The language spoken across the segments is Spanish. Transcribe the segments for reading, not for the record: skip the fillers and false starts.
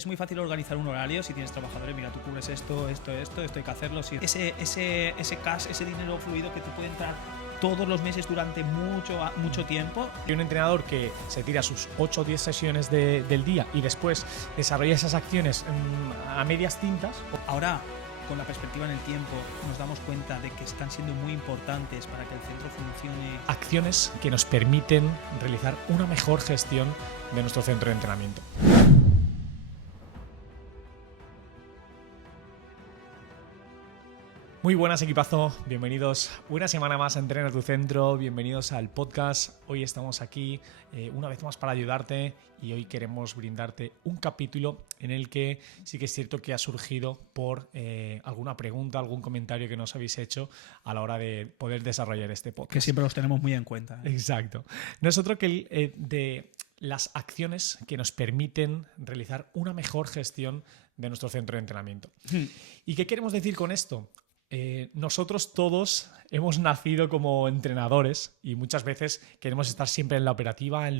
Es muy fácil organizar un horario si tienes trabajadores. Mira, tú cubres esto hay que hacerlo. Si ese cash, ese dinero fluido que te puede entrar todos los meses durante mucho tiempo. Hay un entrenador que se tira sus 8 o 10 sesiones del día y después desarrolla esas acciones a medias tintas. Ahora, con la perspectiva en el tiempo, nos damos cuenta de que están siendo muy importantes para que el centro funcione. Acciones que nos permiten realizar una mejor gestión de nuestro centro de entrenamiento. Muy buenas, equipazo, bienvenidos una semana más a Entrena tu Centro, bienvenidos al podcast. Hoy estamos aquí una vez más para ayudarte y hoy queremos brindarte un capítulo en el que sí que es cierto que ha surgido por alguna pregunta, algún comentario que nos habéis hecho a la hora de poder desarrollar este podcast. Que siempre los tenemos muy en cuenta. Exacto. No es otro que de las acciones que nos permiten realizar una mejor gestión de nuestro centro de entrenamiento. ¿Y qué queremos decir con esto? Nosotros todos hemos nacido como entrenadores y muchas veces queremos estar siempre en la operativa, en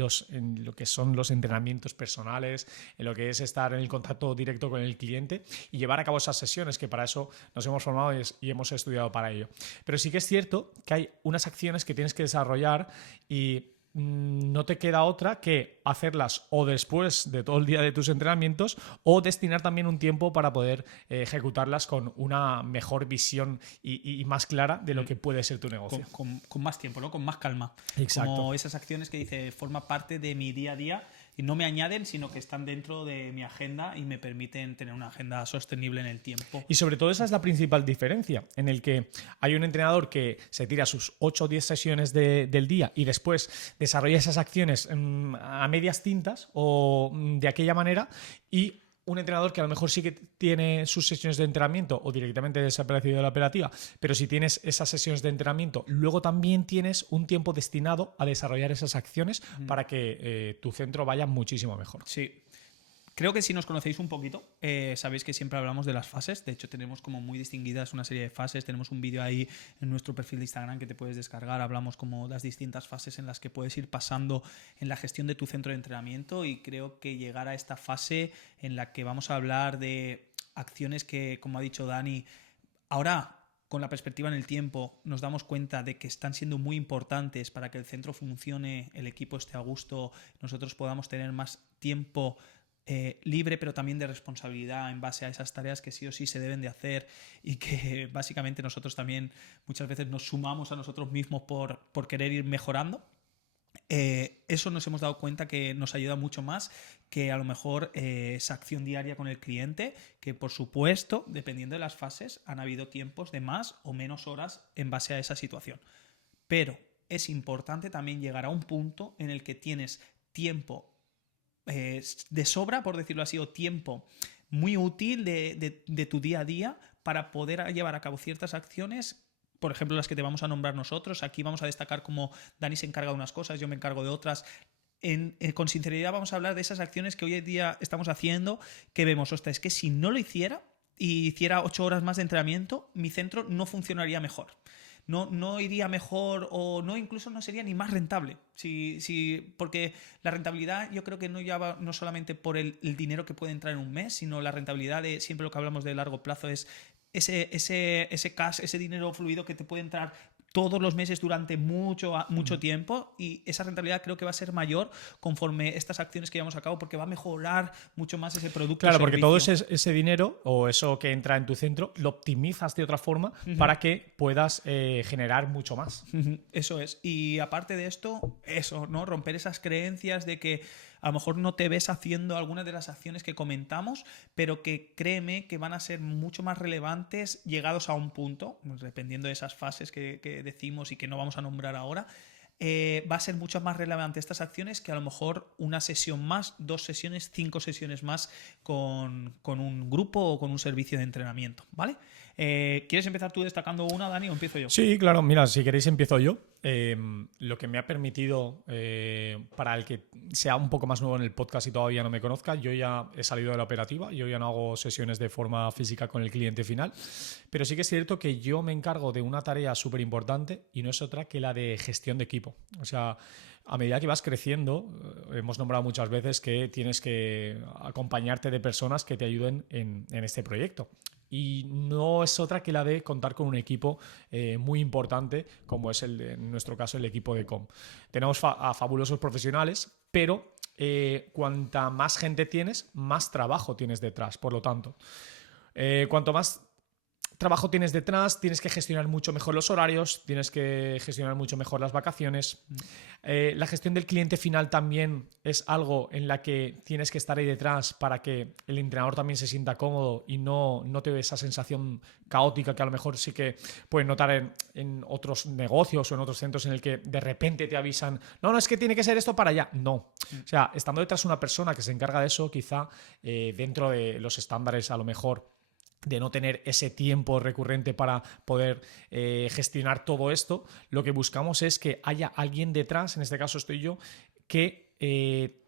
lo que son los entrenamientos personales, en lo que es estar en el contacto directo con el cliente y llevar a cabo esas sesiones, que para eso nos hemos formado y hemos estudiado para ello. Pero sí que es cierto que hay unas acciones que tienes que desarrollar y no te queda otra que hacerlas o después de todo el día de tus entrenamientos o destinar también un tiempo para poder ejecutarlas con una mejor visión y más clara de lo que puede ser tu negocio. Con más tiempo, ¿no? Con más calma. Exacto. Como esas acciones que dice, forma parte de mi día a día y no me añaden, sino que están dentro de mi agenda y me permiten tener una agenda sostenible en el tiempo. Y sobre todo esa es la principal diferencia, en el que hay un entrenador que se tira sus 8 o 10 sesiones del día y después desarrolla esas acciones a medias tintas o de aquella manera, y un entrenador que a lo mejor sí que tiene sus sesiones de entrenamiento o directamente desaparecido de la operativa, pero si tienes esas sesiones de entrenamiento, luego también tienes un tiempo destinado a desarrollar esas acciones para que tu centro vaya muchísimo mejor. Sí. Creo que si nos conocéis un poquito, sabéis que siempre hablamos de las fases. De hecho, tenemos como muy distinguidas una serie de fases. Tenemos un vídeo ahí en nuestro perfil de Instagram que te puedes descargar. Hablamos como las distintas fases en las que puedes ir pasando en la gestión de tu centro de entrenamiento, y creo que llegar a esta fase en la que vamos a hablar de acciones que, como ha dicho Dani, ahora, con la perspectiva en el tiempo, nos damos cuenta de que están siendo muy importantes para que el centro funcione, el equipo esté a gusto, nosotros podamos tener más tiempo libre, pero también de responsabilidad en base a esas tareas que sí o sí se deben de hacer, y que básicamente nosotros también muchas veces nos sumamos a nosotros mismos por querer ir mejorando. Eso nos hemos dado cuenta que nos ayuda mucho más que a lo mejor esa acción diaria con el cliente, que por supuesto, dependiendo de las fases, han habido tiempos de más o menos horas en base a esa situación. Pero es importante también llegar a un punto en el que tienes tiempo de sobra, por decirlo así, o tiempo muy útil de tu día a día para poder llevar a cabo ciertas acciones. Por ejemplo, las que te vamos a nombrar nosotros. Aquí vamos a destacar cómo Dani se encarga de unas cosas, yo me encargo de otras. Con sinceridad vamos a hablar de esas acciones que hoy en día estamos haciendo, que vemos, ostras, es que si no lo hiciera y hiciera 8 horas más de entrenamiento, mi centro no funcionaría mejor. No iría mejor, o no, incluso no sería ni más rentable. Porque la rentabilidad, yo creo que no ya va no solamente por el dinero que puede entrar en un mes, sino la rentabilidad de, siempre lo que hablamos de largo plazo, es ese cash, ese dinero fluido que te puede entrar todos los meses durante mucho tiempo, y esa rentabilidad creo que va a ser mayor conforme estas acciones que llevamos a cabo, porque va a mejorar mucho más ese producto. Claro, porque todo ese dinero o eso que entra en tu centro lo optimizas de otra forma para que puedas generar mucho más. Eso es. Y aparte de esto, eso, ¿no? Romper esas creencias de que a lo mejor no te ves haciendo algunas de las acciones que comentamos, pero que créeme que van a ser mucho más relevantes llegados a un punto, dependiendo de esas fases que decimos y que no vamos a nombrar ahora. Va a ser mucho más relevante estas acciones que a lo mejor una sesión más, 2 sesiones, 5 sesiones más con un grupo o con un servicio de entrenamiento, ¿vale? ¿Quieres empezar tú destacando una, Dani, o empiezo yo? Sí, claro, mira, si queréis empiezo yo. Lo que me ha permitido, para el que sea un poco más nuevo en el podcast y todavía no me conozca, yo ya he salido de la operativa, yo ya no hago sesiones de forma física con el cliente final, pero sí que es cierto que yo me encargo de una tarea súper importante y no es otra que la de gestión de equipo. equipo. O sea, a medida que vas creciendo, hemos nombrado muchas veces que tienes que acompañarte de personas que te ayuden en este proyecto. Y no es otra que la de contar con un equipo muy importante, como es en nuestro caso el equipo de Com. Tenemos a fabulosos profesionales, pero cuanta más gente tienes, más trabajo tienes detrás. Por lo tanto, cuanto más trabajo tienes detrás, tienes que gestionar mucho mejor los horarios, tienes que gestionar mucho mejor las vacaciones. La gestión del cliente final también es algo en la que tienes que estar ahí detrás para que el entrenador también se sienta cómodo y no te dé esa sensación caótica que a lo mejor sí que puedes notar en otros negocios o en otros centros en el que de repente te avisan, no, es que tiene que ser esto para allá. No. O sea, estando detrás una persona que se encarga de eso, quizá dentro de los estándares a lo mejor de no tener ese tiempo recurrente para poder gestionar todo esto, lo que buscamos es que haya alguien detrás, en este caso estoy yo, que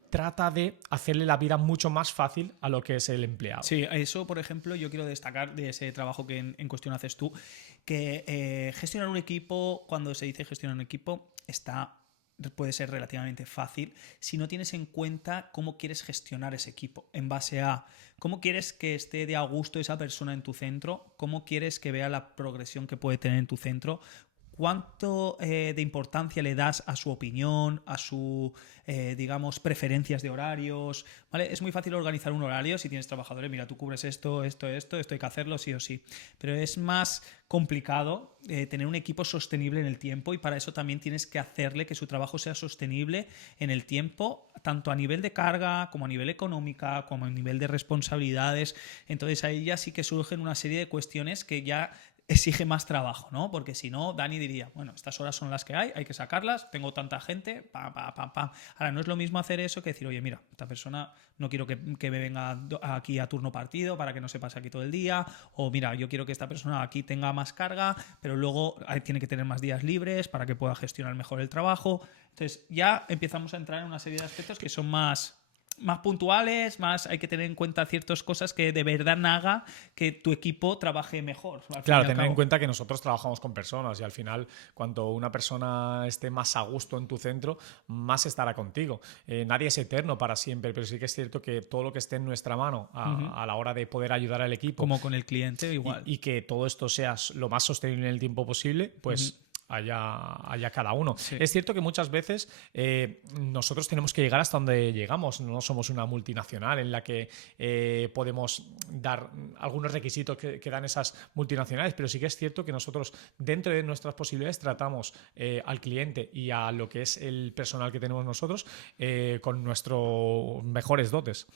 trata de hacerle la vida mucho más fácil a lo que es el empleado. Sí, eso, por ejemplo, yo quiero destacar de ese trabajo que en cuestión haces tú, que gestionar un equipo, cuando se dice gestionar un equipo, puede ser relativamente fácil si no tienes en cuenta cómo quieres gestionar ese equipo, en base a cómo quieres que esté de a gusto esa persona en tu centro, cómo quieres que vea la progresión que puede tener en tu centro, cuánto de importancia le das a su opinión, a su, digamos, preferencias de horarios, ¿vale? Es muy fácil organizar un horario si tienes trabajadores, mira, tú cubres esto hay que hacerlo sí o sí, pero es más complicado tener un equipo sostenible en el tiempo y para eso también tienes que hacerle que su trabajo sea sostenible en el tiempo, tanto a nivel de carga como a nivel económica, como a nivel de responsabilidades. Entonces ahí ya sí que surgen una serie de cuestiones que ya exige más trabajo, ¿no? Porque si no, Dani diría, bueno, estas horas son las que hay que sacarlas, tengo tanta gente, pam, pam, pam, pam. Ahora, no es lo mismo hacer eso que decir, oye, mira, esta persona no quiero que me venga aquí a turno partido para que no se pase aquí todo el día, o mira, yo quiero que esta persona aquí tenga más carga, pero luego tiene que tener más días libres para que pueda gestionar mejor el trabajo. Entonces, ya empezamos a entrar en una serie de aspectos que son más puntuales, más hay que tener en cuenta ciertas cosas que de verdad haga que tu equipo trabaje mejor. Claro, tener en cuenta que nosotros trabajamos con personas y al final cuando una persona esté más a gusto en tu centro, más estará contigo. Nadie es eterno para siempre, pero sí que es cierto que todo lo que esté en nuestra mano a la hora de poder ayudar al equipo. Como con el cliente, igual. Y que todo esto sea lo más sostenible en el tiempo posible, pues haya cada uno. Sí. Es cierto que muchas veces nosotros tenemos que llegar hasta donde llegamos. No somos una multinacional en la que podemos dar algunos requisitos que dan esas multinacionales, pero sí que es cierto que nosotros dentro de nuestras posibilidades tratamos al cliente y a lo que es el personal que tenemos nosotros con nuestros mejores dotes.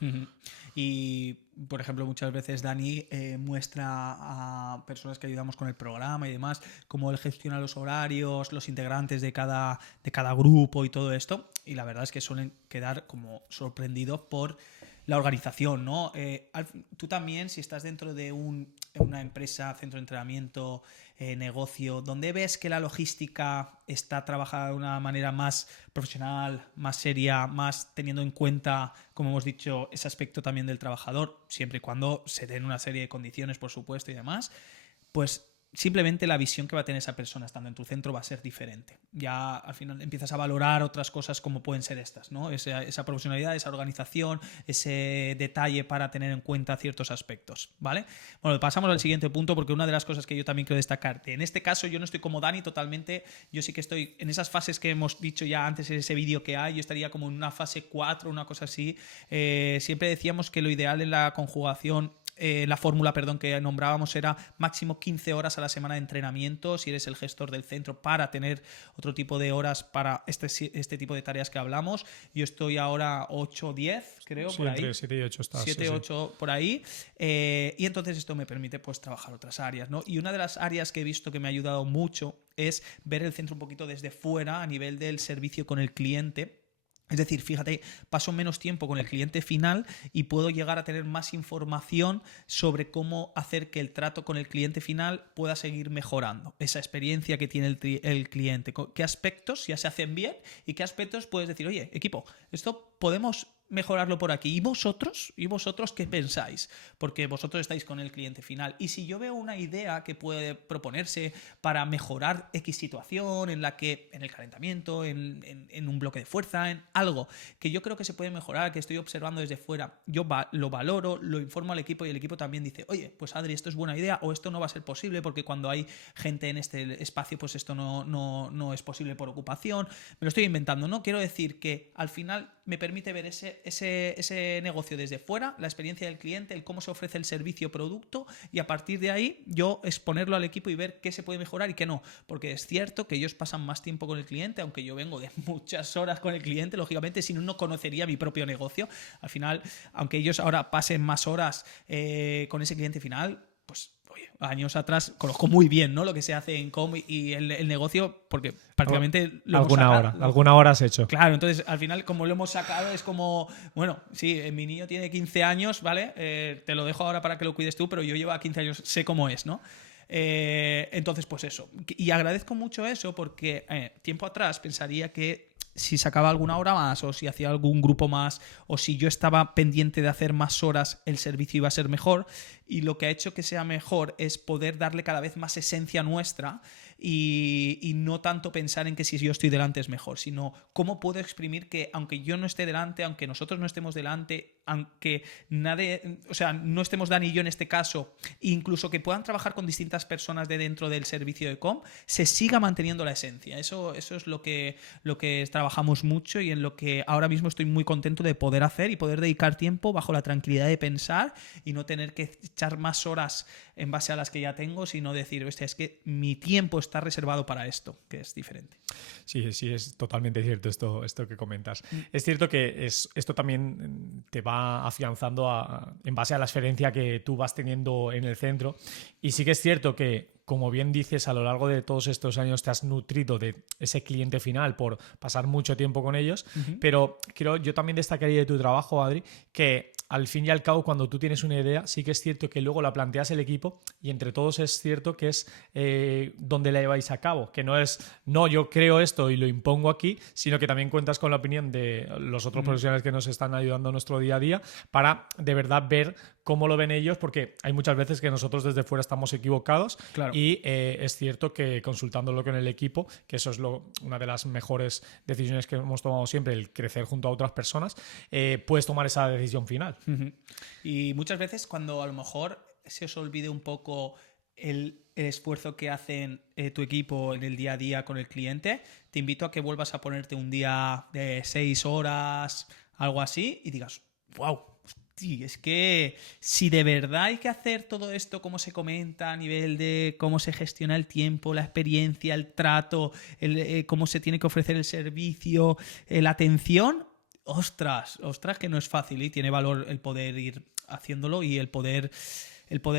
Y, por ejemplo, muchas veces Dani muestra a personas que ayudamos con el programa y demás cómo él gestiona los horarios, los integrantes de cada grupo y todo esto. Y la verdad es que suelen quedar como sorprendidos por la organización, ¿no? Tú también, si estás dentro de una empresa, centro de entrenamiento, negocio, donde ves que la logística está trabajada de una manera más profesional, más seria, más teniendo en cuenta, como hemos dicho, ese aspecto también del trabajador, siempre y cuando se den una serie de condiciones, por supuesto, y demás, pues simplemente la visión que va a tener esa persona estando en tu centro va a ser diferente. Ya al final empiezas a valorar otras cosas como pueden ser estas, ¿no? Esa profesionalidad, esa organización, ese detalle para tener en cuenta ciertos aspectos, ¿vale? Bueno, pasamos al siguiente punto porque una de las cosas que yo también quiero destacarte. En este caso yo no estoy como Dani totalmente, yo sí que estoy en esas fases que hemos dicho ya antes en ese vídeo que hay, yo estaría como en una fase 4, una cosa así. Siempre decíamos que lo ideal en la conjugación la fórmula, que nombrábamos era máximo 15 horas a la semana de entrenamiento si eres el gestor del centro para tener otro tipo de horas para este tipo de tareas que hablamos. Yo estoy ahora 8 o 10, creo, sí, por ahí. 7 y 8 estás. 7 8 por ahí. Y entonces esto me permite pues trabajar otras áreas, ¿no? Y una de las áreas que he visto que me ha ayudado mucho es ver el centro un poquito desde fuera a nivel del servicio con el cliente. Es decir, fíjate, paso menos tiempo con el cliente final y puedo llegar a tener más información sobre cómo hacer que el trato con el cliente final pueda seguir mejorando. Esa experiencia que tiene el cliente. ¿Qué aspectos ya se hacen bien y qué aspectos puedes decir, oye, equipo, esto podemos mejorarlo por aquí. ¿Y vosotros qué pensáis? Porque vosotros estáis con el cliente final. Y si yo veo una idea que puede proponerse para mejorar X situación, en la que, en el calentamiento, en un bloque de fuerza, en algo que yo creo que se puede mejorar, que estoy observando desde fuera, yo lo valoro, lo informo al equipo y el equipo también dice, oye, pues Adri, esto es buena idea o esto no va a ser posible porque cuando hay gente en este espacio, pues esto no es posible por ocupación. Me lo estoy inventando, ¿no? Quiero decir que al final me permite ver ese negocio desde fuera, la experiencia del cliente, el cómo se ofrece el servicio o producto, y a partir de ahí yo exponerlo al equipo y ver qué se puede mejorar y qué no. Porque es cierto que ellos pasan más tiempo con el cliente, aunque yo vengo de muchas horas con el cliente, lógicamente, si no conocería mi propio negocio. Al final, aunque ellos ahora pasen más horas con ese cliente final, pues años atrás conozco muy bien, ¿no?, lo que se hace en Com y el negocio, porque prácticamente lo hemos sacado. Alguna hora has hecho. Claro, entonces al final como lo hemos sacado es como, bueno, sí, mi niño tiene 15 años, ¿vale? Te lo dejo ahora para que lo cuides tú, pero yo llevo 15 años, sé cómo es, ¿no? Entonces, pues eso. Y agradezco mucho eso porque tiempo atrás pensaría que si sacaba alguna hora más o si hacía algún grupo más o si yo estaba pendiente de hacer más horas, el servicio iba a ser mejor, y lo que ha hecho que sea mejor es poder darle cada vez más esencia nuestra y no tanto pensar en que si yo estoy delante es mejor, sino cómo puedo exprimir que aunque yo no esté delante, aunque nosotros no estemos delante, aunque nadie, o sea, no estemos Dani y yo en este caso, incluso que puedan trabajar con distintas personas de dentro del servicio de Com, se siga manteniendo la esencia. Eso es lo que trabajamos mucho y en lo que ahora mismo estoy muy contento de poder hacer y poder dedicar tiempo bajo la tranquilidad de pensar y no tener que echar más horas en base a las que ya tengo, sino decir, hostia, es que mi tiempo está reservado para esto, que es diferente. Sí, es totalmente cierto esto que comentas. Es cierto que esto también te va afianzando en base a la experiencia que tú vas teniendo en el centro, y sí que es cierto que, como bien dices, a lo largo de todos estos años te has nutrido de ese cliente final por pasar mucho tiempo con ellos, pero yo también destacaría de tu trabajo, Adri, que al fin y al cabo, cuando tú tienes una idea, sí que es cierto que luego la planteas el equipo y entre todos es cierto que es donde la lleváis a cabo, que no es, no, yo creo esto y lo impongo aquí, sino que también cuentas con la opinión de los otros profesionales que nos están ayudando en nuestro día a día para de verdad ver cómo lo ven ellos, porque hay muchas veces que nosotros desde fuera estamos equivocados. Claro. Y es cierto que consultándolo con el equipo, que eso es una de las mejores decisiones que hemos tomado siempre, el crecer junto a otras personas, puedes tomar esa decisión final. Y muchas veces cuando a lo mejor se os olvide un poco el esfuerzo que hacen tu equipo en el día a día con el cliente, te invito a que vuelvas a ponerte un día de 6 horas, algo así, y digas, wow, sí, es que si de verdad hay que hacer todo esto como se comenta a nivel de cómo se gestiona el tiempo, la experiencia, el trato, cómo se tiene que ofrecer el servicio, la atención, ostras, que no es fácil y tiene valor el poder ir haciéndolo y el poder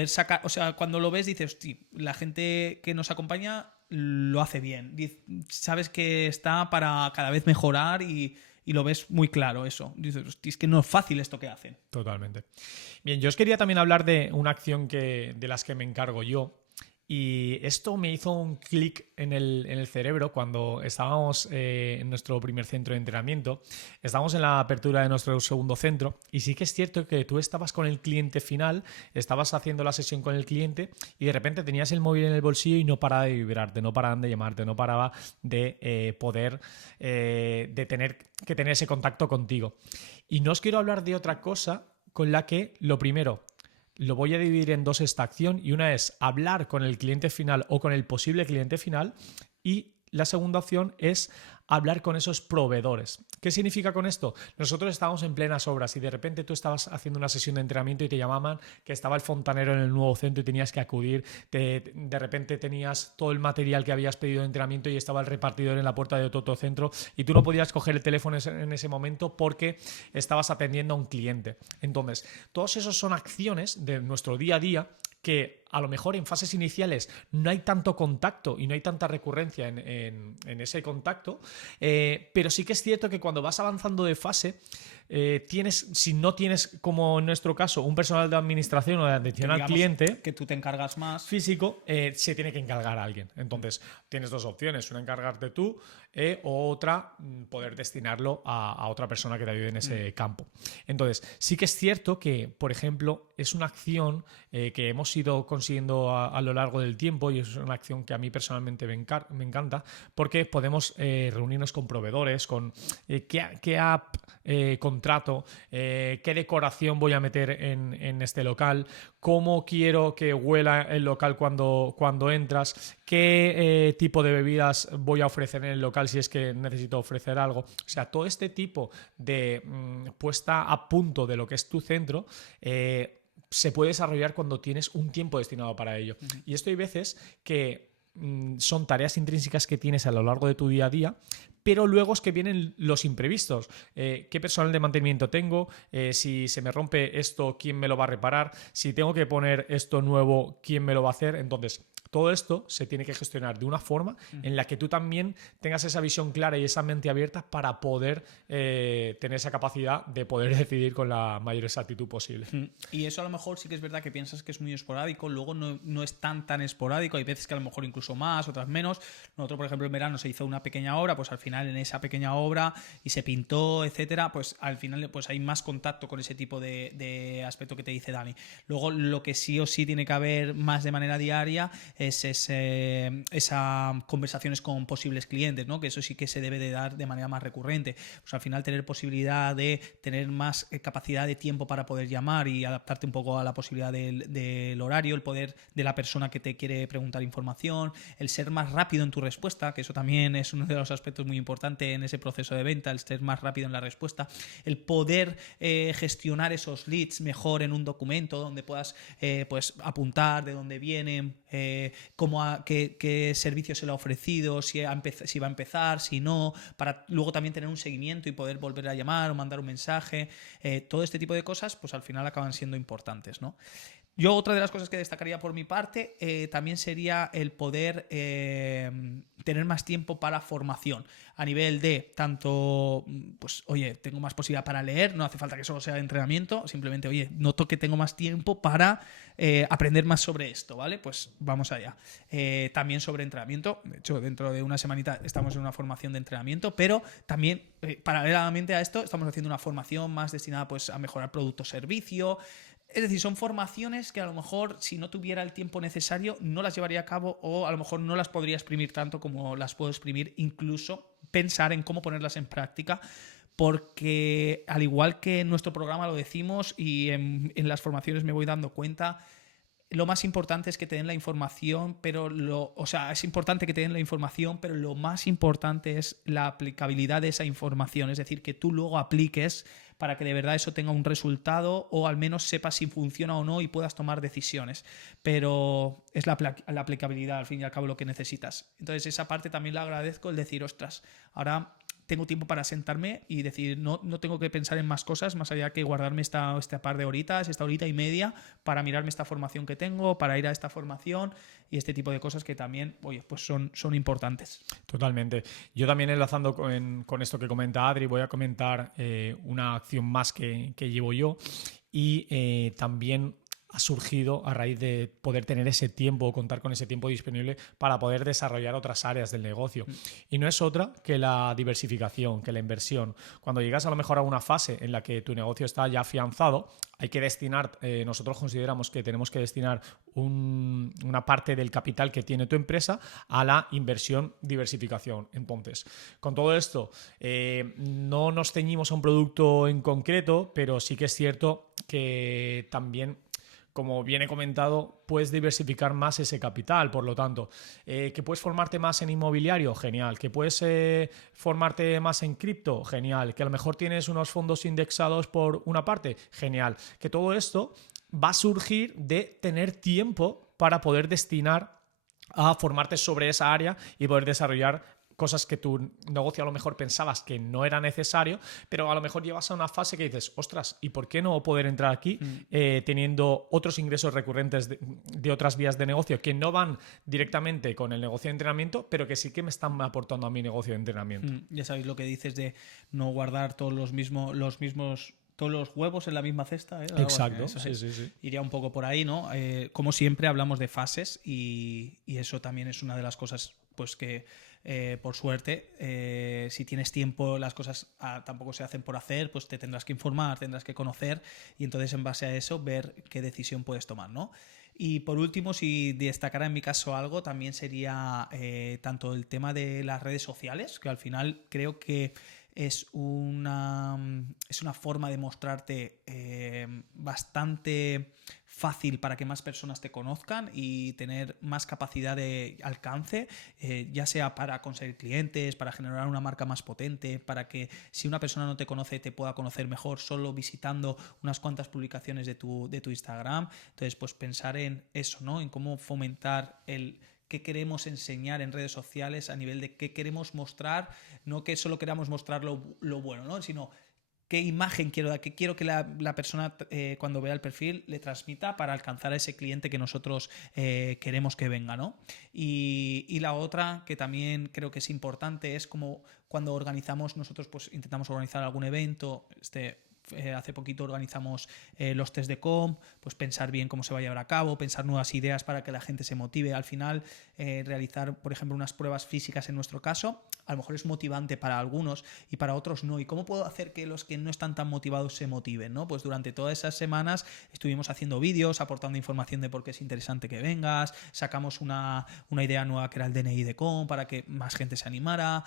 sacar, o sea, cuando lo ves dices, hostia, la gente que nos acompaña lo hace bien, sabes que está para cada vez mejorar y lo ves muy claro eso. Dices, hostia, es que no es fácil esto que hacen. Totalmente. Bien, yo os quería también hablar de una acción de las que me encargo yo. Y esto me hizo un clic en el cerebro cuando estábamos en nuestro primer centro de entrenamiento. Estábamos en la apertura de nuestro segundo centro y sí que es cierto que tú estabas con el cliente final, estabas haciendo la sesión con el cliente y de repente tenías el móvil en el bolsillo y no paraba de vibrarte, no paraban de llamarte, no paraba de poder de tener que tener ese contacto contigo. Y no os quiero hablar de otra cosa con la que, lo primero, lo voy a dividir en dos esta acción, y una es hablar con el cliente final o con el posible cliente final, y la segunda opción es hablar con esos proveedores. ¿Qué significa con esto? Nosotros estábamos en plenas obras y de repente tú estabas haciendo una sesión de entrenamiento y te llamaban que estaba el fontanero en el nuevo centro y tenías que acudir. De repente tenías todo el material que habías pedido de entrenamiento y estaba el repartidor en la puerta de otro centro y tú no podías coger el teléfono en ese momento porque estabas atendiendo a un cliente. Entonces, todos esos son acciones de nuestro día a día que a lo mejor en fases iniciales no hay tanto contacto y no hay tanta recurrencia en ese contacto, pero sí que es cierto que cuando vas avanzando de fase, si no tienes, como en nuestro caso, un personal de administración o de atención al cliente que tú te encargas más físico, se tiene que encargar a alguien. Entonces tienes dos opciones: una, encargarte tú, o otra, poder destinarlo a otra persona que te ayude en ese campo. Entonces sí que es cierto que, por ejemplo, es una acción que hemos ido consiguiendo a lo largo del tiempo, y es una acción que a mí personalmente me encanta, porque podemos reunirnos con proveedores, con qué app contrato, qué decoración voy a meter en este local, cómo quiero que huela el local cuando entras, qué tipo de bebidas voy a ofrecer en el local si es que necesito ofrecer algo. O sea, todo este tipo de puesta a punto de lo que es tu centro se puede desarrollar cuando tienes un tiempo destinado para ello. Y esto hay veces que son tareas intrínsecas que tienes a lo largo de tu día a día, pero luego es que vienen los imprevistos. ¿Qué personal de mantenimiento tengo? Si se me rompe esto, ¿quién me lo va a reparar? Si tengo que poner esto nuevo, ¿quién me lo va a hacer? Entonces, todo esto se tiene que gestionar de una forma en la que tú también tengas esa visión clara y esa mente abierta para poder tener esa capacidad de poder decidir con la mayor exactitud posible. Y eso a lo mejor sí que es verdad que piensas que es muy esporádico, luego no es tan esporádico, hay veces que a lo mejor incluso más, otras menos. Nosotros, por ejemplo, en verano se hizo una pequeña obra, pues al final en esa pequeña obra y se pintó, etcétera, pues al final pues hay más contacto con ese tipo de aspecto que te dice Dani. Luego lo que sí o sí tiene que haber más de manera diaria es esas conversaciones con posibles clientes, ¿no? Que eso sí que se debe de dar de manera más recurrente. Pues al final tener posibilidad de tener más capacidad de tiempo para poder llamar y adaptarte un poco a la posibilidad del horario, el poder de la persona que te quiere preguntar información, el ser más rápido en tu respuesta, que eso también es uno de los aspectos muy importantes en ese proceso de venta, el ser más rápido en la respuesta, el poder gestionar esos leads mejor en un documento donde puedas pues apuntar de dónde vienen, qué servicio se le ha ofrecido, si va a empezar, si no, para luego también tener un seguimiento y poder volver a llamar o mandar un mensaje. Todo este tipo de cosas pues al final acaban siendo importantes, ¿no? Yo otra de las cosas que destacaría por mi parte también sería el poder tener más tiempo para formación a nivel de tanto, pues oye, tengo más posibilidad para leer, no hace falta que solo sea de entrenamiento, simplemente, oye, noto que tengo más tiempo para aprender más sobre esto, ¿vale? Pues vamos allá. También sobre entrenamiento, de hecho dentro de una semanita estamos en una formación de entrenamiento, pero también paralelamente a esto estamos haciendo una formación más destinada pues a mejorar producto-servicio. Es decir, son formaciones que a lo mejor si no tuviera el tiempo necesario no las llevaría a cabo, o a lo mejor no las podría exprimir tanto como las puedo exprimir, incluso pensar en cómo ponerlas en práctica, porque al igual que en nuestro programa lo decimos y en las formaciones me voy dando cuenta, lo más importante es que te den la información, es importante que te den la información, pero lo más importante es la aplicabilidad de esa información, es decir, que tú luego apliques para que de verdad eso tenga un resultado, o al menos sepas si funciona o no y puedas tomar decisiones. Pero es la aplicabilidad, al fin y al cabo, lo que necesitas. Entonces esa parte también la agradezco, el decir, ostras, ahora tengo tiempo para sentarme y decir, no tengo que pensar en más cosas, más allá que guardarme esta par de horitas, esta horita y media, para mirarme esta formación que tengo, para ir a esta formación y este tipo de cosas que también, oye, pues son importantes. Totalmente. Yo también, enlazando con esto que comenta Adri, voy a comentar una acción más que llevo yo, y también ha surgido a raíz de poder tener ese tiempo, contar con ese tiempo disponible para poder desarrollar otras áreas del negocio. Y no es otra que la diversificación, que la inversión. Cuando llegas a lo mejor a una fase en la que tu negocio está ya afianzado, hay que destinar, nosotros consideramos que tenemos que destinar una parte del capital que tiene tu empresa a la inversión diversificación. Entonces, con todo esto, no nos ceñimos a un producto en concreto, pero sí que es cierto que también, como bien he comentado, puedes diversificar más ese capital. Por lo tanto, que puedes formarte más en inmobiliario, genial. Que puedes formarte más en cripto, genial. Que a lo mejor tienes unos fondos indexados por una parte, genial. Que todo esto va a surgir de tener tiempo para poder destinar a formarte sobre esa área y poder desarrollar cosas que tu negocio a lo mejor pensabas que no era necesario, pero a lo mejor llevas a una fase que dices, ostras, ¿y por qué no poder entrar aquí teniendo otros ingresos recurrentes de otras vías de negocio que no van directamente con el negocio de entrenamiento, pero que sí que me están aportando a mi negocio de entrenamiento? Ya sabéis lo que dices de no guardar todos los mismos todos los huevos en la misma cesta. Exacto, Eso sí. Iría un poco por ahí, ¿no? Como siempre hablamos de fases y eso también es una de las cosas pues que por suerte si tienes tiempo las cosas tampoco se hacen por hacer, pues te tendrás que informar, tendrás que conocer y entonces en base a eso ver qué decisión puedes tomar, ¿no? Y por último, si destacara en mi caso algo, también sería tanto el tema de las redes sociales, que al final creo que es una forma de mostrarte bastante fácil para que más personas te conozcan y tener más capacidad de alcance, ya sea para conseguir clientes, para generar una marca más potente, para que si una persona no te conoce te pueda conocer mejor solo visitando unas cuantas publicaciones de tu Instagram. Entonces, pues pensar en eso, ¿no? En cómo fomentar el qué queremos enseñar en redes sociales a nivel de qué queremos mostrar, no que solo queramos mostrar lo bueno, ¿no? Sino qué imagen quiero dar, qué quiero que la persona cuando vea el perfil le transmita para alcanzar a ese cliente que nosotros queremos que venga, ¿no? Y la otra que también creo que es importante es como cuando organizamos, nosotros pues intentamos organizar algún evento, hace poquito organizamos los test de COM, pues pensar bien cómo se va a llevar a cabo, pensar nuevas ideas para que la gente se motive. Al final, realizar, por ejemplo, unas pruebas físicas en nuestro caso, a lo mejor es motivante para algunos y para otros no. ¿Y cómo puedo hacer que los que no están tan motivados se motiven, ¿no? Pues durante todas esas semanas estuvimos haciendo vídeos, aportando información de por qué es interesante que vengas, sacamos una idea nueva que era el DNI de COM para que más gente se animara,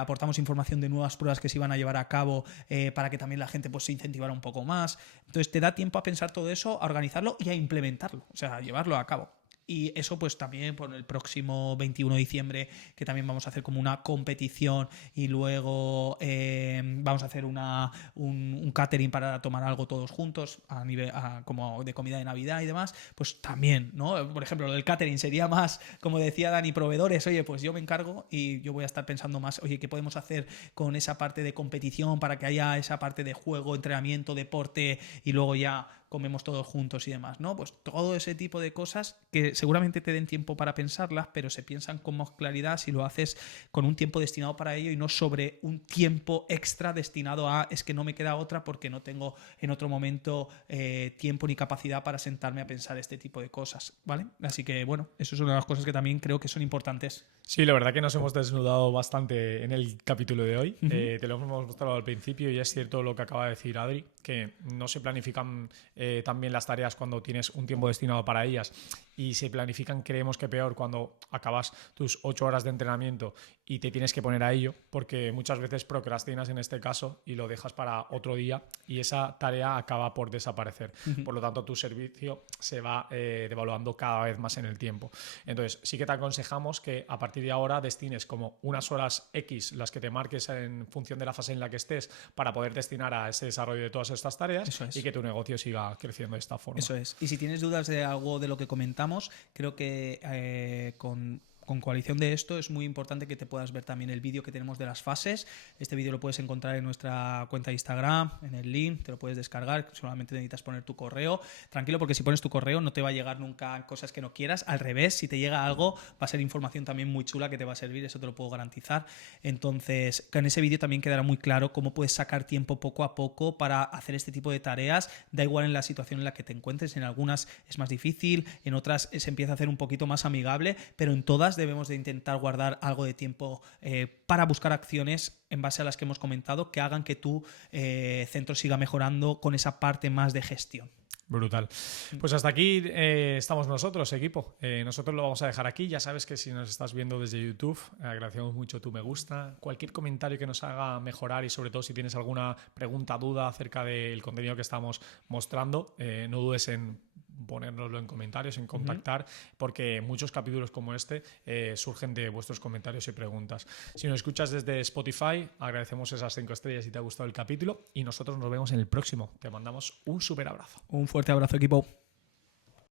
aportamos información de nuevas pruebas que se iban a llevar a cabo para que también la gente pues se incentivara un poco más. Entonces te da tiempo a pensar todo eso, a organizarlo y a implementarlo, o sea, a llevarlo a cabo. Y eso pues también por el próximo 21 de diciembre, que también vamos a hacer como una competición y luego vamos a hacer un catering para tomar algo todos juntos a nivel como de comida de Navidad y demás, pues también, ¿no? Por ejemplo, lo del catering sería más, como decía Dani, proveedores, oye, pues yo me encargo y yo voy a estar pensando más, oye, ¿qué podemos hacer con esa parte de competición para que haya esa parte de juego, entrenamiento, deporte y luego ya comemos todos juntos y demás, ¿no? Pues todo ese tipo de cosas que seguramente te den tiempo para pensarlas, pero se piensan con más claridad si lo haces con un tiempo destinado para ello y no sobre un tiempo extra destinado a es que no me queda otra porque no tengo en otro momento tiempo ni capacidad para sentarme a pensar este tipo de cosas, ¿vale? Así que, bueno, eso es una de las cosas que también creo que son importantes. Sí, la verdad que nos hemos desnudado bastante en el capítulo de hoy. Te lo hemos mostrado al principio y es cierto lo que acaba de decir Adri, que no se planifican también las tareas cuando tienes un tiempo destinado para ellas y se planifican, creemos que peor, cuando acabas tus 8 horas de entrenamiento y te tienes que poner a ello, porque muchas veces procrastinas en este caso y lo dejas para otro día y esa tarea acaba por desaparecer. Por lo tanto, tu servicio se va devaluando cada vez más en el tiempo. Entonces, sí que te aconsejamos que a partir de ahora destines como unas horas X, las que te marques en función de la fase en la que estés, para poder destinar a ese desarrollo de todas estas tareas y que tu negocio siga creciendo de esta forma. Eso es. Y si tienes dudas de algo de lo que comentamos, creo que con coalición de esto es muy importante que te puedas ver también el vídeo que tenemos de las fases. Este vídeo lo puedes encontrar en nuestra cuenta de Instagram, en el link, te lo puedes descargar, solamente necesitas poner tu correo. Tranquilo, porque si pones tu correo no te va a llegar nunca cosas que no quieras, al revés, si te llega algo va a ser información también muy chula que te va a servir, eso te lo puedo garantizar. Entonces, en ese vídeo también quedará muy claro cómo puedes sacar tiempo poco a poco para hacer este tipo de tareas, da igual en la situación en la que te encuentres, en algunas es más difícil, en otras se empieza a hacer un poquito más amigable, pero en todas debemos de intentar guardar algo de tiempo para buscar acciones en base a las que hemos comentado que hagan que tu centro siga mejorando con esa parte más de gestión. Brutal. Pues hasta aquí estamos nosotros, equipo. Nosotros lo vamos a dejar aquí. Ya sabes que si nos estás viendo desde YouTube, agradecemos mucho tu me gusta. Cualquier comentario que nos haga mejorar y sobre todo si tienes alguna pregunta, duda acerca del contenido que estamos mostrando, no dudes en ponérnoslo en comentarios, en contactar, porque muchos capítulos como este surgen de vuestros comentarios y preguntas. Si nos escuchas desde Spotify, agradecemos esas 5 estrellas si te ha gustado el capítulo y nosotros nos vemos en el próximo. Te mandamos un súper abrazo. Un fuerte abrazo, equipo.